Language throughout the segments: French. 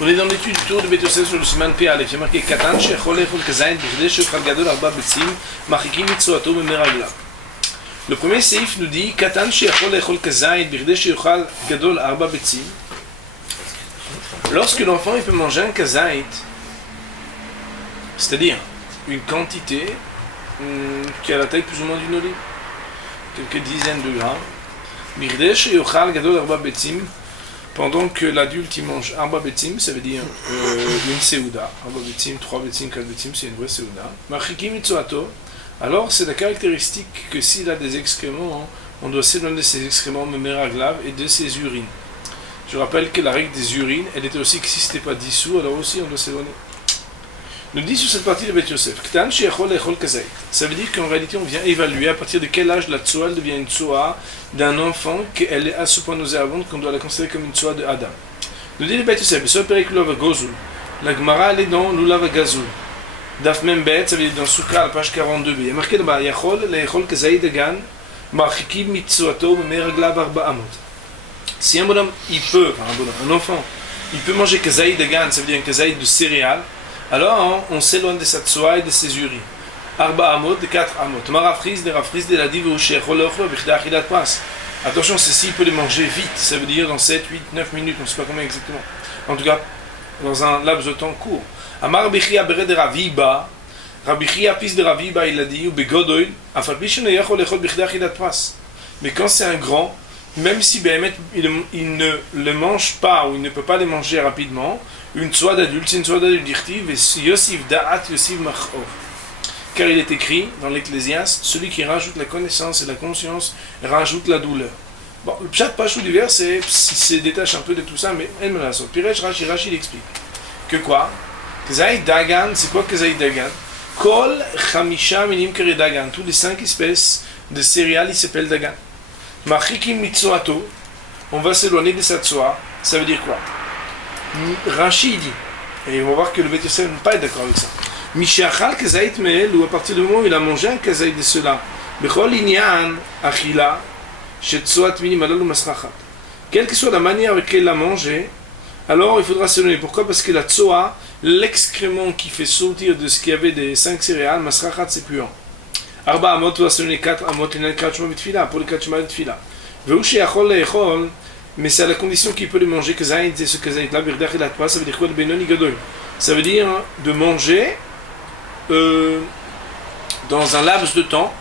On est dans l'étude du tour de Bet Yosef sur le Siman P Aleph. Il y a marqué Katan shechol lechol kazayin b'chdei sheyochal gadol arba betzim machikim mitzvoto memeraglav. Le premier seif nous dit Katan shechol lechol kazayin b'chdei sheyochal gadol arba betzim. Lorsque l'enfant il peut manger un kazait, c'est-à-dire une quantité qui a la taille plus ou moins d'une olive, quelques dizaines de grammes, b'chdei sheyochal gadol arba betzim, pendant que l'adulte il mange arba betzim, ça veut dire une seouda, arba betzim, 3 betzim, 4 betzim, c'est une vraie seouda. Machikim mitzoato, alors c'est la caractéristique que s'il a des excréments, on doit s'éloigner de ses excréments memeraglav et de ses urines. Je rappelle que la règle des urines, elle était aussi que si ce n'était pas dissous, alors aussi on doit s'éloigner. Nous dit sur cette partie de Bet Yosef, K'tan sheyachol lechol kazait. Ça veut dire qu'en réalité on vient évaluer à partir de quel âge la tsoa devient une tsoa d'un enfant, qu'elle est à ce point nauséabonde qu'on doit la considérer comme une tsoa de Adam. Nous dit le Bet Yosef, sur Perek Lulav Gozul, la Gemara elle est dans Lulav Gazul. Daf Membet, ça veut dire dans Soukha, la page 42b. Il y a marqué là-bas, Yachol lechol kazait dagan, marchikim mitzvoto memeraglav arba amot. Si un bonhomme, un enfant, il peut manger kazait dagan, ça veut dire un kazait de céréales, alors on s'éloigne de sa tsoa et de ses urines. Arba amot, de 4 amot. Marafriz, de rafriz, de la div, ou shechol ochlo, bichdei achilat pas. Attention, ceci il peut les manger vite, ça veut dire dans 7, 8, 9 minutes, on ne sait pas combien exactement. En tout cas, dans un laps de temps court. Amar Rabbi Chia beret de Raviba, Rabbi Chia fils de Raviba, il a dit, ou begodoil, afalpi sheno yachol echol bichdei achilat pas. Mais quand c'est un grand, même si il ne le mange pas ou il ne peut pas les manger rapidement, une tsoa d'adulte, c'est une tsoa d'adulte dirtive, et Yosif da'at Yosif machov. Car il est écrit dans l'Ecclésiaste, celui qui rajoute la connaissance et la conscience rajoute la douleur. Bon, le pshat pashou du vers, c'est détache un peu de tout ça, mais elle me la sort. Piresh Rashi il explique que quoi? Kazaï dagan, c'est quoi Kazaï dagan? Kol chamisha minim kere dagan, tous les 5 espèces de céréales, ils s'appellent dagan. Machikim mitzoato, on va s'éloigner de sa tsoa, ça veut dire quoi? Rashi dit, et on va voir que le Bet Yosef n'est pas d'accord avec ça. Mishachal kazait meel, ou à partir du moment où il a mangé un kazait de cela, bechol inyan achila, shetzoat minim alal masrachat. Quelle que soit la manière avec laquelle il a mangé, alors il faudra s'éloigner. Pourquoi? Parce que la tsoa, l'excrément qui fait sortir de ce qu'il y avait des 5 céréales, masrachat c'est puant. Arba amot va s'éloigner 4 amot, il y en a 4 chemins de fila, pour les 4 chemins de fila. Veuchi achol leechol, mais c'est à la condition qu'il peut les manger, que zaïd, c'est ce que zaïd là, birdach et la toile, ça veut dire quoi le benoni gadoy? Ça veut dire de manger dans un laps de temps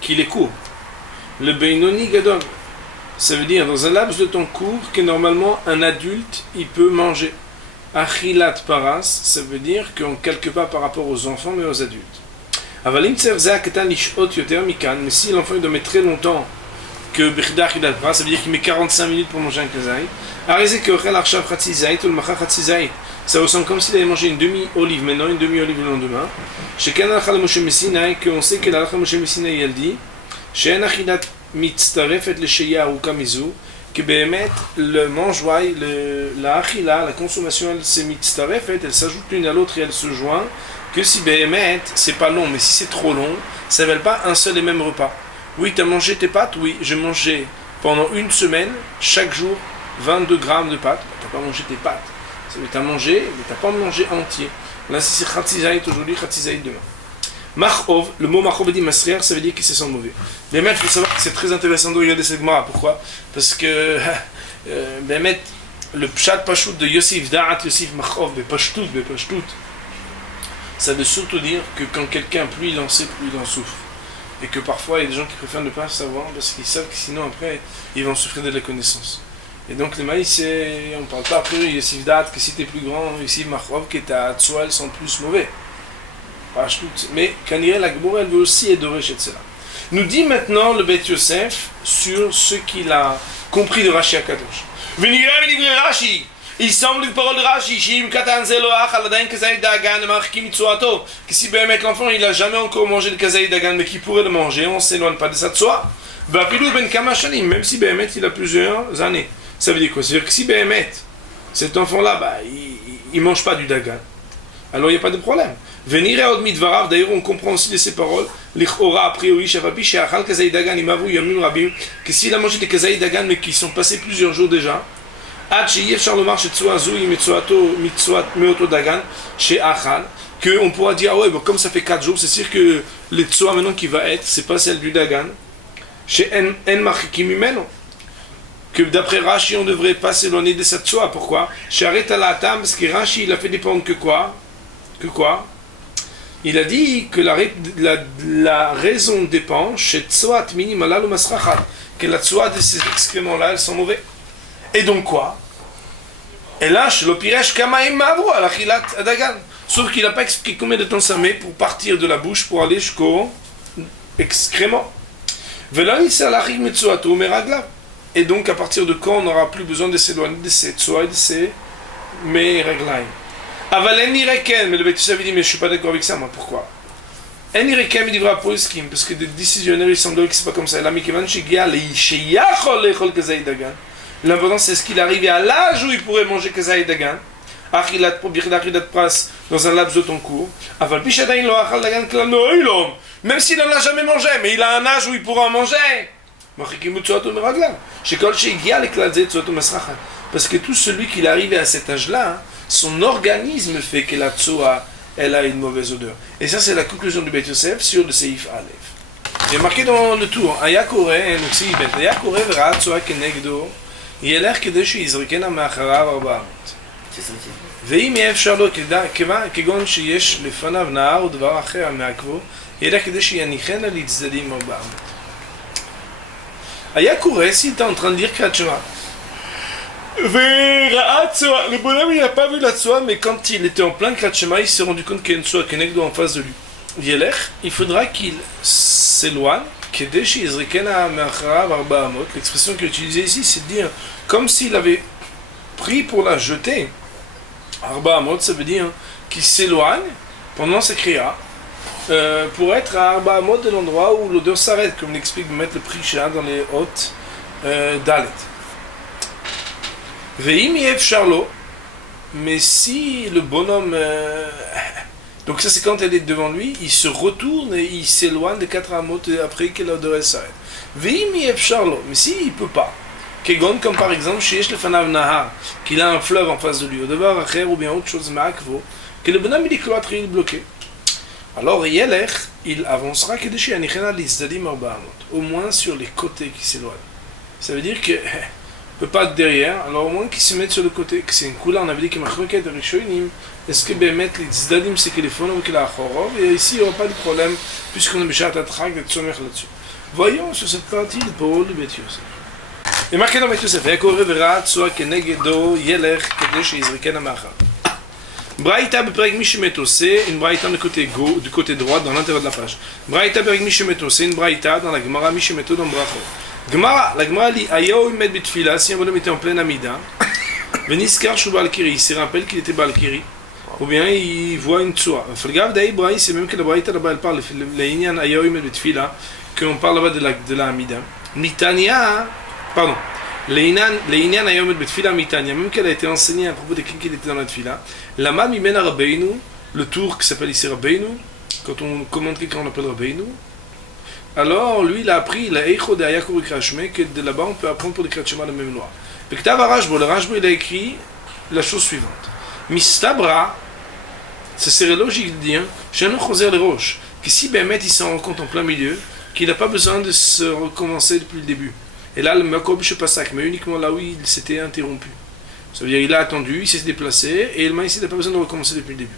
qu'il est court. Le benoni gadoy, ça veut dire dans un laps de temps court que normalement un adulte il peut manger. Achilat paras, ça veut dire qu'on ne calque pas par rapport aux enfants mais aux adultes. Avalim tzerza ketan lishot yoter mikan, mais si l'enfant il doit mettre très longtemps que bichdei achilat paras, ça veut dire qu'il met 45 minutes pour manger un kazait. Arizé que ochel arshav chatzi zait ou le macha chatzi zait, ça ressemble comme s'il avait mangé une demi-olive maintenant, une demi-olive le lendemain. Shekan alachal Moshe Messinai, qu'on sait que l'alachal Moshe Messinai elle dit, she'en achilat mitztarefet lesheya ou kamizu, que béhémet, le mangeoire, la achila, la consommation, elle se mitztarefet, elle s'ajoute l'une à l'autre et elle se joint, que si béhémet, c'est pas long, mais si c'est trop long, ça ne s'appelle pas un seul et même repas. Oui, tu as mangé tes pâtes? Oui, j'ai mangé pendant une semaine, chaque jour, 22 grammes de pâtes. Tu n'as pas mangé tes pâtes. Ça veut dire que tu as mangé, mais tu n'as pas mangé entier. Là, si c'est Khatzizaït aujourd'hui, Khatzizaït demain. Machov, le mot Machov dit Masriar, ça veut dire qu'il se sent mauvais. Mais il faut savoir que c'est très intéressant de regarder cette Gemara. Pourquoi? Parce que le Pshat Pashout de Yosif Da'at Yosif Machov, Bepashtout, ça veut surtout dire que quand quelqu'un, plus il en sait, plus il en souffre. Et que parfois, il y a des gens qui préfèrent ne pas savoir parce qu'ils savent que sinon, après, ils vont souffrir de la connaissance. Et donc, les maïs, on ne parle pas après Yosif Da'at, que si tu es plus grand, Yosif Machov, que ta tsoa, elles sont plus mauvais. Mais Kanirel Agbour, elle veut aussi adorer chez cela. Nous dit maintenant le Bet Yosef sur ce qu'il a compris de Rashi Akadosh. Il semble une parole de Rashi, que si l'enfant il n'a jamais encore mangé le kazaï dagan, mais qu'il pourrait le manger, on ne s'éloigne pas de sa tsoa. Même si il a plusieurs années. Ça veut dire quoi? C'est-à-dire que si cet enfant-là, il ne mange pas du dagan, alors il n'y a pas de problème. Venir à Od Midvarav, d'ailleurs on comprend aussi de ces paroles, l'Ichora a priori, Shavapi, Sheachal Kazaï Dagan, Imavu Yamim Rabim, que s'il a mangé des Kazaï Dagan mais qui sont passés plusieurs jours déjà, עד שאי אפשר לומר שצואה זו היא מאותו דגן שאכל, qu'on pourra dire, ah ouais, bon, comme ça fait 4 jours, c'est sûr que les tsoa maintenant qui va être, c'est pas celle du dagan, chez En Marchikim Mimeno. Que d'après Rashi, on ne devrait pas s'éloigner de cette tsoa. Pourquoi? Chez Aret Alatam, parce que Rashi, il a fait dépendre que quoi? Il a dit que la raison dépend chez tsoat minimalal ou masrachat, que la tsoa de ces excréments-là, elles sont mauvais. Et donc quoi? Et là, chez l'opiresh kamaim ma'avro al achilat adagan. Sauf qu'il n'a pas expliqué combien de temps ça met pour partir de la bouche pour aller jusqu'au excrément. Et donc à partir de quand on n'aura plus besoin de s'éloigner de ces tsoa et de ces meraglaim. Mais le Beit Yosef dit, mais je ne suis pas d'accord avec ça, moi, pourquoi? Parce que des décisionnaires, ils semblent que c'est pas comme ça. L'important c'est ce qu'il arrive à l'âge où il pourrait manger Kazai Dagan. Dans un laps de temps court. Même s'il n'en a jamais mangé, mais il a un âge où il pourra en manger. Parce que tout celui qui est arrivé à cet âge-là, son organisme fait que la tsoa, elle a une mauvaise odeur. Et ça, c'est la conclusion du Beit Yosef sur le Seif Aleph. J'ai marqué dans le tour, Ayakore, donc c'est Ibet, Ayakore verra tsoa kenegdo, ילך כדי שיזרקנה מאחריו 400. ואם יהיה אפשר לו כגון שיש לפניו נהר או דבר אחר מעכבו, ילך כדי שיניחנה לצדדים 400. היה קורא, s'il était en train de dire Kriyat Shema. Le bonhomme il n'a pas vu la tsoa, mais quand il était en plein Kriyat Shema, il s'est rendu compte qu'il y a une tsoa kenegdo en face de lui. Yelech, il faudra qu'il s'éloigne. L'expression qu'il utilisait ici, c'est de dire comme s'il avait pris pour la jeter. Arba Amot, ça veut dire qu'il s'éloigne pendant ses kriyas pour être à Arba Amot de l'endroit où l'odeur s'arrête, comme l'explique mettre le Prisha dans les hautes Dalet. Veim Yev Charlo, mais si le bonhomme. Donc ça c'est quand elle est devant lui, il se retourne et il s'éloigne de 4 amot après que l'odeur s'arrête. Mais s'il ne peut pas, Kegon, comme par exemple chez Yeshlefanav Nahar, qu'il a un fleuve en face de lui, au devoir acher ou bien autre chose ma'akvo, que le bonhomme il est cloîtré, il est bloqué. Alors Yelech, il avancera que de Anichena l'Izdadim Arba Amot, au moins sur les côtés qui s'éloignent. Ça veut dire que ne peut pas être derrière, alors au moins qu'il se mette sur le côté, que c'est une couleur, on avait dit que Machloket de Rishonim, est-ce que Bémet, les Tzdadim, c'est que les fonds ou que la Chorov, et ici il n'y aura pas de problème, puisqu'on a Béchat Atrak de Tzomer là-dessus. Voyons sur cette partie le parole du Beit Yosef. Et marqué dans Beit Yosef, Yaakov Revera, Tzoa Kenegedo, Yelech, Kedesh, Yizreken Amachar. Braïta Beperek Mishemeto, c'est une Braïta du côté droit, dans l'intérieur de la page. Braïta Beperek Mishemeto, c'est une Braïta dans la Gemara Mishemeto dans Brachot. La Gemara dit Ayahu Imed Bitfila, si un bonhomme était en pleine Amida, Veniskar Shu Balkiri, il se rappelle qu'il était Balkiri, ou bien il voit une tsoa. Falgav d'Aïbraï, c'est même que la Braïta là-bas elle parle, l'Aïnian Ayahu Imed Bitfila, qu'on parle là-bas de la Amida. Mitania, pardon, l'Aïnian Ayahu Imed Bitfila Mitania, même qu'elle a été enseignée à propos de quelqu'un qui était dans la Tfila, Lama Mimena Rabbeinu, le tour qui s'appelle ici Rabbeinu, quand on commente quelqu'un on l'appelle Rabbeinu. Alors, lui, il a appris la Eicho de Ayakour Krashme, que de là-bas, on peut apprendre pour les Krashma la même loi. Le Rajbo, il a écrit la chose suivante. Mistabra, ça serait logique de dire, j'ai un choser les roches, que si Bémet, il s'en rend compte en plein milieu, qu'il n'a pas besoin de se recommencer depuis le début. Et là, le Makob, je passe mais uniquement là où il s'était interrompu. Ça veut dire, il a attendu, il s'est déplacé, et il m'a ici, il n'a pas besoin de recommencer depuis le début.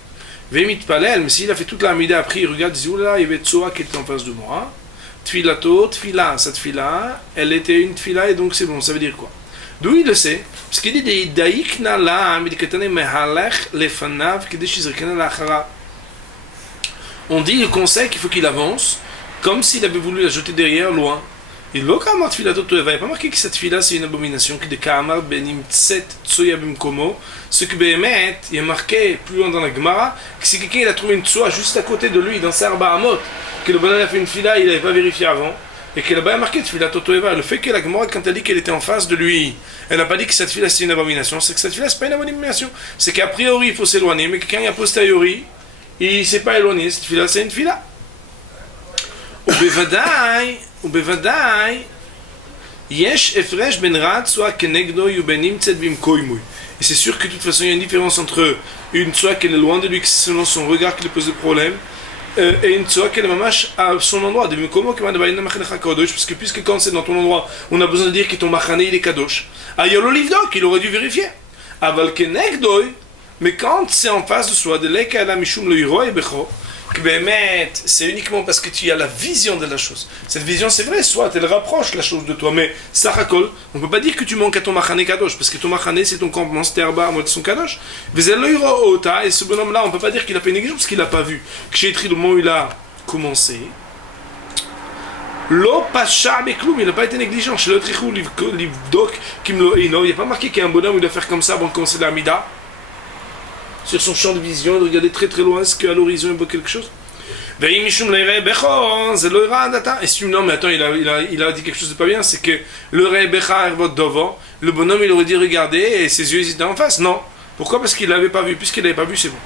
Vémit Palel, mais s'il a fait toute la Amida, après, il regarde, il dit, oh là, il y avait Tsoa qui était en face de moi. Tfilato, tfila, cette tfila, elle était une tfila et donc c'est bon, ça veut dire quoi? D'où il le sait? Parce qu'il dit Daïkna la medikatane mehalech lefanav kedeshizrekana lachara. On dit le conseil qu'il faut qu'il avance comme s'il avait voulu la jeter derrière, loin. Et l'okamar tfilato toeva, il n'y a pas marqué que cette tfila c'est une abomination, que de kamar benim tset tsoya bimkomo. Ce que Béhémet, il est marqué plus loin dans la Gemara, que si quelqu'un il a trouvé une tsoa juste à côté de lui, dans sa Arba Amot, que le bonhomme a fait une fila, il n'avait pas vérifié avant, et que là-bas il a marqué Tfila Totoeva. Le fait que la Gemara, quand elle dit qu'elle était en face de lui, elle n'a pas dit que cette fila c'est une abomination, c'est que cette fila c'est pas une abomination. C'est qu'a priori il faut s'éloigner, mais quelqu'un a posteriori, il ne s'est pas éloigné, cette fila c'est une fila. Ou Bevadaï, Yesh efresh ben rat soit kenegdo yubenim tzed bim koimui. Et c'est sûr que de toute façon il y a une différence entre une tsoa qui est loin de lui, selon son regard qui lui pose des problèmes, et une tsoa qui est mamash à son endroit. Parce que puisque quand c'est dans ton endroit, on a besoin de dire que ton machane il est kadosh. Ayolo livdok, il aurait dû vérifier. Aval kenegdo, mais quand c'est en face de soi, de l'eka la mishum le hiro et becho, c'est uniquement parce que tu as la vision de la chose. Cette vision, c'est vrai, soit elle rapproche la chose de toi, mais Sachakol, on ne peut pas dire que tu manques à ton machane kadosh, parce que ton machane c'est ton campement, c'était Arba, moi de son kadosh. Et ce bonhomme-là, on ne peut pas dire qu'il a pas une négligence, parce qu'il n'a pas vu. Kshétri, le moment où il a commencé, Lo pasha bekloum, il n'a pas été négligent. Chez le trichou, livdok, kimlo eino, il n'y a pas marqué qu'il y a un bonhomme où il doit faire comme ça avant de commencer l'amida. Sur son champ de vision, de regarder très très loin, est-ce qu'à l'horizon il voit quelque chose? Et si non, mais attends, il a dit quelque chose de pas bien, c'est que le bonhomme il aurait dit regarder et ses yeux étaient en face. Non. Pourquoi? Parce qu'il l'avait pas vu. Puisqu'il l'avait pas vu, c'est bon.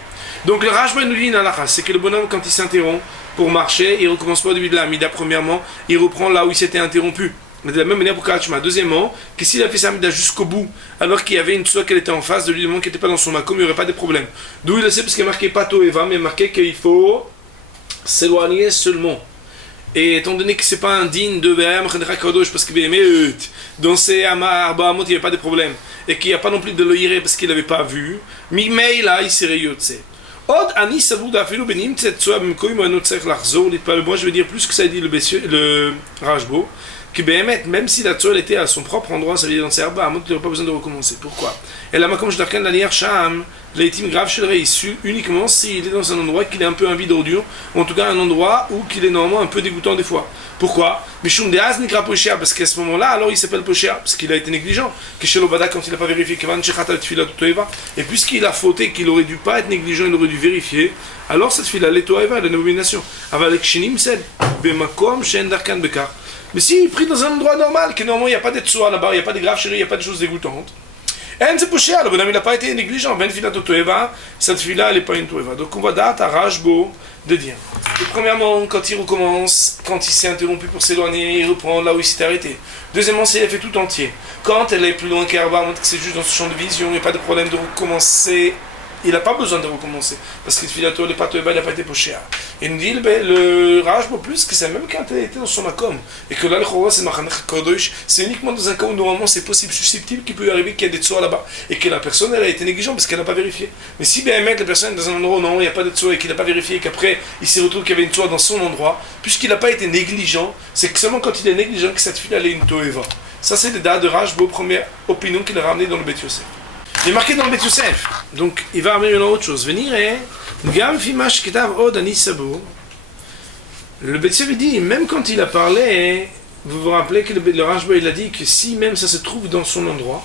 Donc le Rashba nous dit une halakha, c'est que le bonhomme quand il s'interrompt pour marcher, il recommence pas au début de la Amida. Premièrement, il reprend là où il s'était interrompu. De la même manière pour Kachma. Deuxièmement, que s'il a fait sa Amida jusqu'au bout, alors qu'il y avait une tsoa qui était en face de lui, le moment qui n'était pas dans son makom, il n'y aurait pas de problème. D'où il le sait, parce qu'il y a marqué Pato Eva, mais il y a marqué qu'il faut s'éloigner seulement. Et étant donné que c'est pas un digne de Be'am Kadosh, parce que dans ces Bahamot il n'y avait pas de problème, et qu'il n'y a pas non plus de l'oïré parce qu'il n'avait pas vu, mais là il serait yotse. Moi je veux dire plus que ça dit le Rashbo, que même si la tsoa était à son propre endroit, ça veut dire dans ses arbres, il n'aurait pas besoin de recommencer. Pourquoi? Et là, comme je t'arcan la lière sham, l'étime grave chez le issu uniquement s'il est dans un endroit qu'il est un peu un vide d'ordure, ou en tout cas un endroit où qu'il est normalement un peu dégoûtant des fois. Pourquoi? Mishum de az nikra poshéa, parce qu'à ce moment-là, alors il s'appelle poshéa, parce qu'il a été négligent. Que chez l'obada, quand il n'a pas vérifié, et puisqu'il a fauté, qu'il aurait dû pas être négligent, il aurait dû vérifier, alors cette fille-là, l'étoiva, la nomination. Avec shinim sel, bemakom shen darkan bekar. Mais s'il est pris dans un endroit normal, que normalement il n'y a pas de tsoa là-bas, il n'y a pas de grave chérie, il n'y a pas de choses dégoûtantes, c'est poshéa, le bonhomme il n'a pas été négligent. Ben fila totoeva, cette fille-là elle n'est pas une toeva. Donc on va date à Rashbo de dire. Et premièrement, quand il recommence, quand il s'est interrompu pour s'éloigner, il reprend là où il s'est arrêté. Deuxièmement, c'est elle fait tout entier. Quand elle est plus loin qu'Arba, montre que c'est juste dans ce champ de vision, il n'y a pas de problème de recommencer. Il n'a pas besoin de recommencer. Parce que le le pato il n'a pas été poché. Il nous dit le Rashbo plus que c'est même quand elle était dans son makom. Et que là, le Chorwa, c'est Machanech Kodosh. C'est uniquement dans un cas où normalement c'est possible, susceptible qu'il peut arriver qu'il y a des tsoa là-bas. Et que la personne, elle a été négligente parce qu'elle n'a pas vérifié. Mais si bien la personne est dans un endroit où non, il n'y a pas de tsoa et qu'il n'a pas vérifié et qu'après il s'est retrouvé qu'il y avait une tsoa dans son endroit, puisqu'il n'a pas été négligent, c'est que seulement quand il est négligent que cette fille elle est une toeva. Ça, c'est le date de Rashbo, première opinion qu'il a ramené dans le Bet Yosef. Il est marqué dans le Bet Yosef. Donc, il va amener une autre chose. Venir et Gam Fimash Ketav Od Ani Sabur. Le Bet Yosef dit, même quand il a parlé, vous vous rappelez que le Rashba il a dit que si même ça se trouve dans son endroit,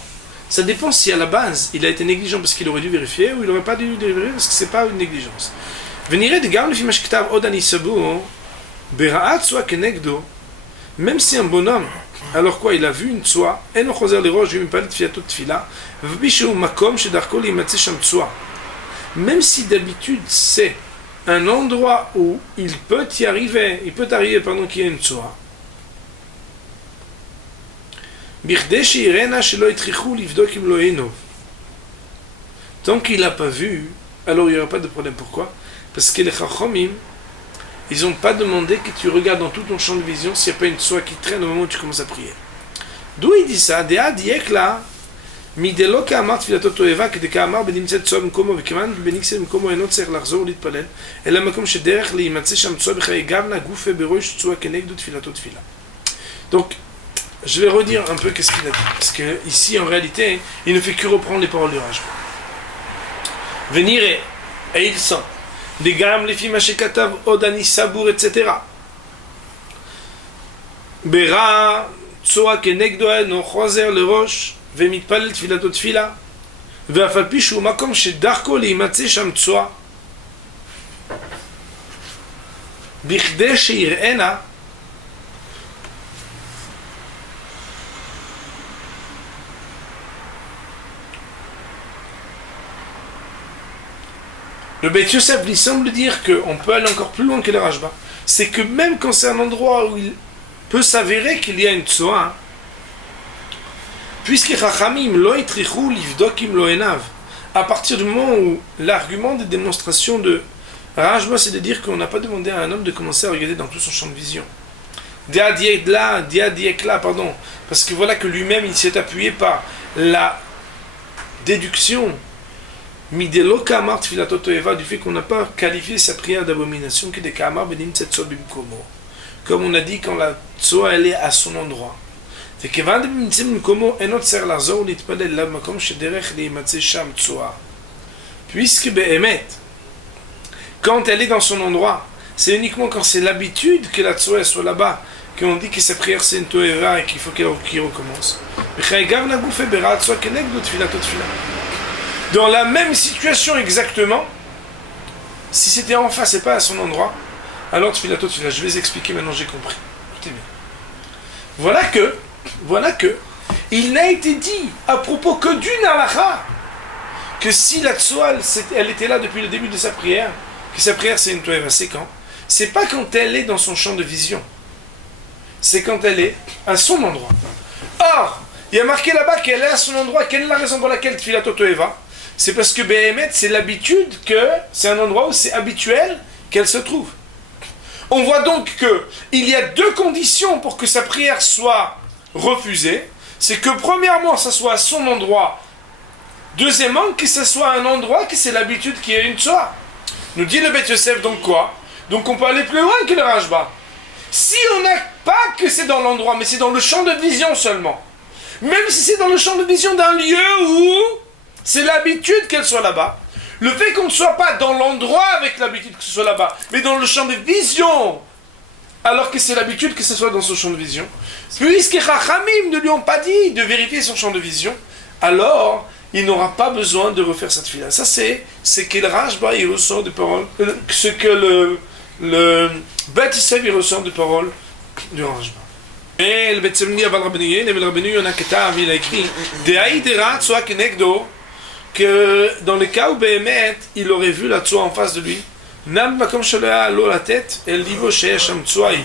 ça dépend si à la base il a été négligent parce qu'il aurait dû vérifier ou il n'aurait pas dû vérifier parce que c'est pas une négligence. Venir et Gam Fimash Ketav Od Ani Sabur. Beraat soit Kenegdo. Même si un bonhomme, alors quoi, il a vu une tsoa, en choser les roches, je vais me parler de fiatot tfila, v'bishou makom chez darko li matse sham tsoa. Même si d'habitude c'est un endroit où il peut y arriver, pendant qu'il y a une tsoa. Birde sheirena shelo etrichou livdok im lo enov. Tant qu'il n'a pas vu, alors il n'y aura pas de problème. Pourquoi? Parce que les chachomim, ils n'ont pas demandé que tu regardes dans tout ton champ de vision s'il n'y a pas une tsoa qui traîne au moment où tu commences à prier. D'où il dit ça? Dea diek la midelo ka'amar tfilatot toeva que de ka'amar benimtzet tsoa b'mkomo v'keman benixel b'mkomo eno tzerich lachzor litpalel ela makom shederech liyimatze sham tsoa b'chaye gavna gufe berosh tsoa kenegdo tfilatot tfila. Donc, je vais redire un peu qu'est-ce qu'il a dit. Parce que ici, en réalité, il ne fait que reprendre les paroles du Rashba. Venir et il sent. Des gammes, les filles, Machekatav, Odani, Sabour, etc. Bera, Tsoa, Kenegdoen, Choser, le Roche, Vemitpalel, Tfilatot, Tfila, Veafalpishu, Makom, chez Darko, les Matse, Sham, Tsoa, Birde, Sheir, Ena, le Bet Yosef lui semble dire qu'on peut aller encore plus loin que le Rashba. C'est que même quand c'est un endroit où il peut s'avérer qu'il y a une tsoa, Puisque Chachamim lo itrichou livdokim lo enav, à partir du moment où l'argument de démonstration de Rajba, c'est de dire qu'on n'a pas demandé à un homme de commencer à regarder dans tout son champ de vision. Pardon, parce que voilà que lui-même il s'est appuyé par la déduction Midelo Kamar Tfilatot Toeva, du fait qu'on n'a pas qualifié sa prière d'abomination que des Kamar Benim Tsetso Bimkomo. Comme on a dit quand la Tsoa elle est à son endroit. C'est que Van Bimtsim Bimkomo Enot Ser Lazor Nitpadel La Makom Shederech Leimatse Sham Tsoa. Puisque Behemet, quand elle est dans son endroit, c'est uniquement quand c'est l'habitude que la Tsoa soit là-bas, qu'on dit que sa prière c'est une Toeva et qu'il faut qu'elle recommence. Dans la même situation exactement, si c'était en face et pas à son endroit, alors Tfilatot Tfila. Je vais les expliquer maintenant, j'ai compris. Écoutez bien. Voilà que, il n'a été dit à propos que d'une halakha, que si la Tsoa, elle était là depuis le début de sa prière, que sa prière c'est une toeva, c'est quand? C'est pas quand elle est dans son champ de vision, c'est quand elle est à son endroit. Or, il y a marqué là-bas qu'elle est à son endroit. Quelle est la raison pour laquelle Tfilatot Toeva? C'est parce que Behemet, c'est l'habitude que c'est un endroit où c'est habituel qu'elle se trouve. On voit donc qu'il y a deux conditions pour que sa prière soit refusée. C'est que premièrement, ça soit à son endroit. Deuxièmement, que ce soit un endroit que c'est l'habitude qui est une tsoa. Nous dit le Beth Yosef donc quoi? Donc on peut aller plus loin que le Rajba. Si on n'a pas que c'est dans l'endroit, mais c'est dans le champ de vision seulement. Même si c'est dans le champ de vision d'un lieu où c'est l'habitude qu'elle soit là-bas, le fait qu'on ne soit pas dans l'endroit avec l'habitude que ce soit là-bas, mais dans le champ de vision, alors que c'est l'habitude que ce soit dans son champ de vision, puisque Chachamim ne lui ont pas dit de vérifier son champ de vision, alors il n'aura pas besoin de refaire cette fila. Ça c'est que le Rajba il ressort des paroles, ce que le Beth Yosef il ressort des paroles du Rajba. Et le Beth Semni Aval Rabbeinu, le Rabbeinu Yonah Ketav, il a écrit Dehaïdera Tsoa Kenegdo, que dans le cas où Behemet il aurait vu la Tsoa en face de lui, Nam Makom Shalea Lo la tête, El Libo Sheesham Tsoai.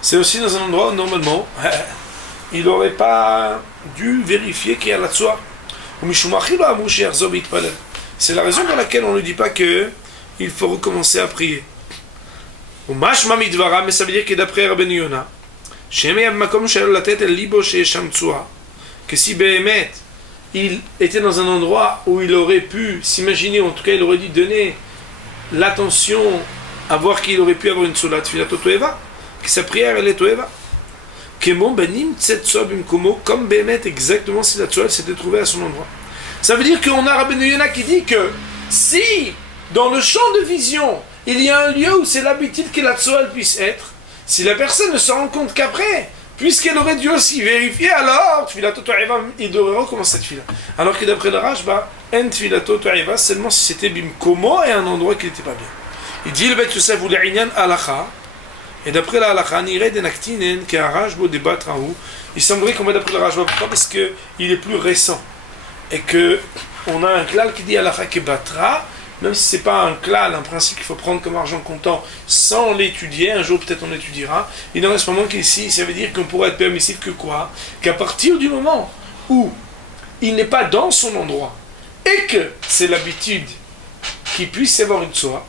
C'est aussi dans un endroit où normalement il n'aurait pas dû vérifier qu'il y a la Tsoa. C'est la raison pour laquelle on ne dit pas qu'il faut recommencer à prier. Mais ça veut dire que d'après Rabbeinu Yonah, que si Behemet il était dans un endroit où il aurait pu s'imaginer, en tout cas il aurait dû donner l'attention à voir qu'il aurait pu avoir une solat Tfilatot Toeva, que sa prière elle est Toeva, comme Behemet exactement si la Tzoal s'était trouvée à son endroit. Ça veut dire qu'on a Rabbeinu Yonah qui dit que si dans le champ de vision il y a un lieu où c'est l'habitude que la Tzoal puisse être, si la personne ne se rend compte qu'après, puisqu'elle aurait dû aussi vérifier, alors Tfilatot Toeva, il devrait recommencer cette fila. Alors que d'après le Rajba, en Tfilatot Toeva seulement si c'était Bimkomo et un endroit qui n'était pas bien. Il dit le Beth Yosef ou l'Inyan Alacha, et d'après la Alacha, Nireh de Naktinen, qui a Rajbo débat Rahu, il semblerait qu'on va d'après le Rajba. Pourquoi? Parce qu'il est plus récent. Et qu'on a un klal qui dit Alacha Kebatra, même si ce n'est pas un klal, un principe qu'il faut prendre comme argent comptant sans l'étudier, un jour peut-être on l'étudiera, il en reste moment qu'ici, ça veut dire qu'on pourrait être permissif que quoi? Qu'à partir du moment où il n'est pas dans son endroit, et que c'est l'habitude qu'il puisse y avoir une tsoa,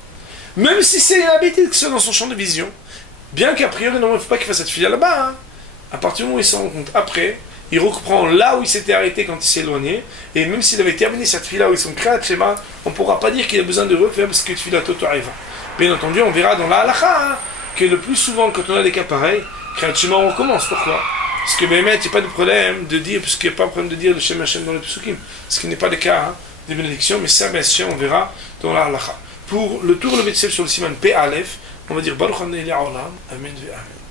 même si c'est l'habitude que ce soit dans son champ de vision, bien qu'a priori, non, il ne faut pas qu'il fasse cette filiale là-bas, hein. À partir du moment où il s'en rend compte après, il reprend là où il s'était arrêté quand il s'est éloigné, et même s'il avait terminé cette fila où ils sont créés à Tchema, on ne pourra pas dire qu'il a besoin de refaire parce que Tfilatot Toeva. Bien entendu, on verra dans la halakha, hein, que le plus souvent, quand on a des cas pareils, créé à Tchema, on recommence. Pourquoi? Parce que Behemet, il n'y a pas de problème de dire, parce qu'il n'y a pas de problème de dire le Shem Hashem dans les Pesukim, ce qui n'est pas le cas hein, des bénédictions, mais ça, bien sûr, on verra dans la halakha. Pour le tour, le Beth Yosef sur le Siman P Aleph, on va dire Baruch Hanei Le'olam, Amen ve Amen.